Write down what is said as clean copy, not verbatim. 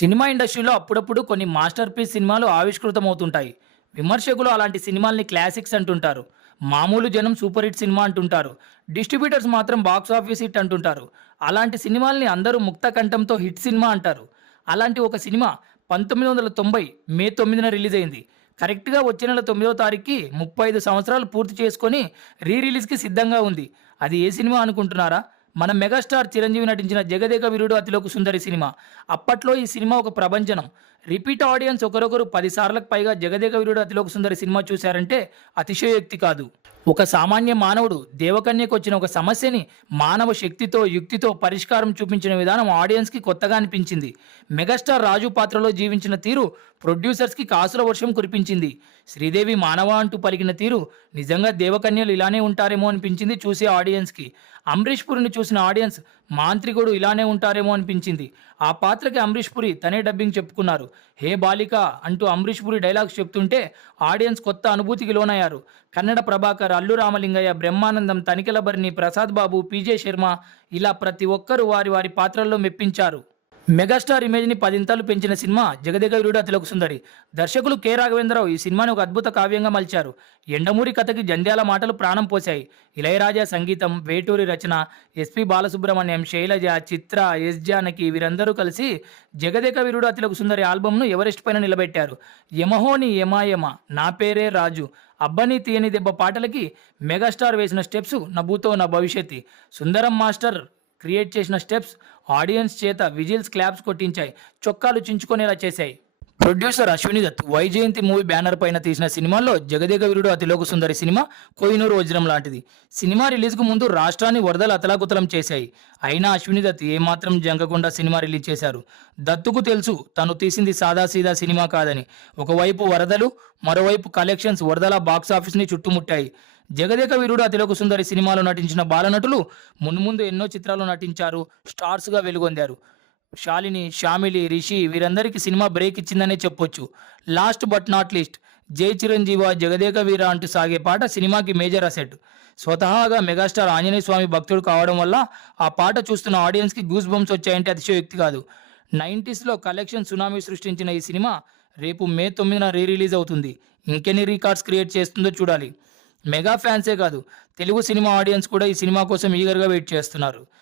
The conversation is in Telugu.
సినిమా ఇండస్ట్రీలో అప్పుడప్పుడు కొన్ని మాస్టర్ పీస్ సినిమాలు ఆవిష్కృతమవుతుంటాయి. విమర్శకులు అలాంటి సినిమాల్ని క్లాసిక్స్ అంటుంటారు. మామూలు జనం సూపర్ హిట్ సినిమా అంటుంటారు. డిస్ట్రిబ్యూటర్స్ మాత్రం బాక్స్ ఆఫీస్ హిట్ అంటుంటారు. అలాంటి సినిమాల్ని అందరూ ముక్త కంఠంతో హిట్ సినిమా అంటారు. అలాంటి ఒక సినిమా 1990 మే 9న రిలీజ్ అయింది. కరెక్ట్‌గా వచ్చే నెల 9వ తారీఖుకి 35 సంవత్సరాలు పూర్తి చేసుకొని రిలీజ్‌కి సిద్ధంగా ఉంది. అది ఏ సినిమా అనుకుంటున్నారా? మన మెగాస్టార్ చిరంజీవి నటించిన 'జగదేక వీరుడు అతిలోక సుందరి' సినిమా. అప్పట్లో ఈ సినిమా ఒక ప్రభంజనం. రిపీట్ ఆడియన్స్ ఒకరొకరు 10 సార్లకు పైగా 'జగదేక వీరుడు అతిలోక సుందరి' సినిమా చూశారంటే అతిశయోక్తి కాదు. ఒక సామాన్య మానవుడు దేవకన్యకొచ్చిన ఒక సమస్యని మానవ శక్తితో, యుక్తితో పరిష్కారం చూపించిన విధానం ఆడియన్స్‌కి కొత్తగా అనిపించింది. మెగాస్టార్ రాజు పాత్రలో జీవించిన తీరు ప్రొడ్యూసర్స్‌కి కాసుల వర్షం కురిపించింది. శ్రీదేవి మానవ అంటూ పలికిన తీరు నిజంగా దేవకన్యలు ఇలానే ఉంటారేమో అనిపించింది చూసే ఆడియన్స్‌కి. అమరీష్ పురిని చూసిన ఆడియన్స్ మాంత్రికుడు ఇలానే ఉంటారేమో అనిపించింది. ఆ పాత్రకి అమరీష్ పురి తనే డబ్బింగ్ చెప్పుకున్నారు. హే బాలిక అంటూ అమరీష్ పురి డైలాగ్స్ చెప్తుంటే ఆడియన్స్ కొత్త అనుభూతికి లోనయ్యారు. కన్నడ ప్రభాకర్, అల్లు రామలింగయ్య, బ్రహ్మానందం, తనికెల భరణి, ప్రసాద్ బాబు, పీజే శర్మ ఇలా ప్రతి ఒక్కరూ వారి వారి పాత్రల్లో మెప్పించారు. మెగాస్టార్ ఇమేజ్‌ని పదింతలు పెంచిన సినిమా 'జగదేక వీరుడు అతిలోక సుందరి'. దర్శకులు కె. రాఘవేంద్రరావు ఈ సినిమాని ఒక అద్భుత కావ్యంగా మలిచారు. యండమూరి కథకి జంధ్యాల మాటలు ప్రాణం పోశాయి. ఇళయరాజా సంగీతం, వేటూరి రచన, ఎస్పి బాలసుబ్రహ్మణ్యం, శైలజ, చిత్ర, ఎస్ జానకి వీరందరూ కలిసి 'జగదేక వీరుడు అతిలోక సుందరి' ఆల్బమ్‌ను ఎవరెస్ట్ పైన నిలబెట్టారు. 'యమహోని యమాయమ', 'నా పేరే రాజు', 'అబ్బని తీయని దెబ్బ' పాటలకి మెగాస్టార్ వేసిన స్టెప్స్ 'నా భూతో నా భవిష్యత్తి'. సుందరం మాస్టర్ క్రియేట్ చేసిన స్టెప్స్ ఆడియన్స్ చేత విజిల్స్, క్లాప్స్ కొట్టించాయి. చొక్కాలు చించుకునేలా చేశాయి. Producer Ashwini Dutt Vyjayanthi movie banner పైన తీసిన సినిమాల్లో 'జగదేక వీరుడు అతిలోక సుందరి' సినిమా కోహినూరు వజ్రం లాంటిది. సినిమా రిలీజ్‌కు ముందు రాష్ట్రాన్ని వరదలు అతలాకుతలం చేశాయి. అయినా అశ్విని దత్ ఏమాత్రం జంకకుండా సినిమా రిలీజ్ చేశారు. దత్తుకు తెలుసు తను తీసింది సాదాసీదా సినిమా కాదని. ఒకవైపు వరదలు, మరోవైపు కలెక్షన్స్ వరదల బాక్సాఫీస్‌ని చుట్టుముట్టాయి. 'జగదేక వీరుడు అతిలోక సుందరి' సినిమాలో నటించిన బాలనటులు మున్ముందు ఎన్నో చిత్రాల్లో నటించారు, స్టార్స్‌గా వెలుగొందారు. శాలిని, శ్యామిలి, రిషి వీరందరికీ సినిమా బ్రేక్ ఇచ్చిందనే చెప్పొచ్చు. లాస్ట్ బట్ నాట్ లీస్ట్ 'జై చిరంజీవ జగదేక వీర' అంటూ సాగే పాట సినిమాకి మేజర్ అసెట్. స్వతహాగా మెగాస్టార్ ఆంజనేయ స్వామి భక్తుడు కావడం వల్ల ఆ పాట చూస్తున్న ఆడియన్స్‌కి గూస్ బంప్స్ వచ్చాయంటే అతిశయోక్తి కాదు. 90స్‌లో కలెక్షన్ సునామీ సృష్టించిన ఈ సినిమా రేపు మే 9న రిలీజ్ అవుతుంది. ఇంకెన్ని రికార్డ్స్ క్రియేట్ చేస్తుందో చూడాలి. మెగా ఫ్యాన్సే కాదు, తెలుగు సినిమా ఆడియన్స్ కూడా ఈ సినిమా కోసం ఈగర్‌గా వెయిట్ చేస్తున్నారు.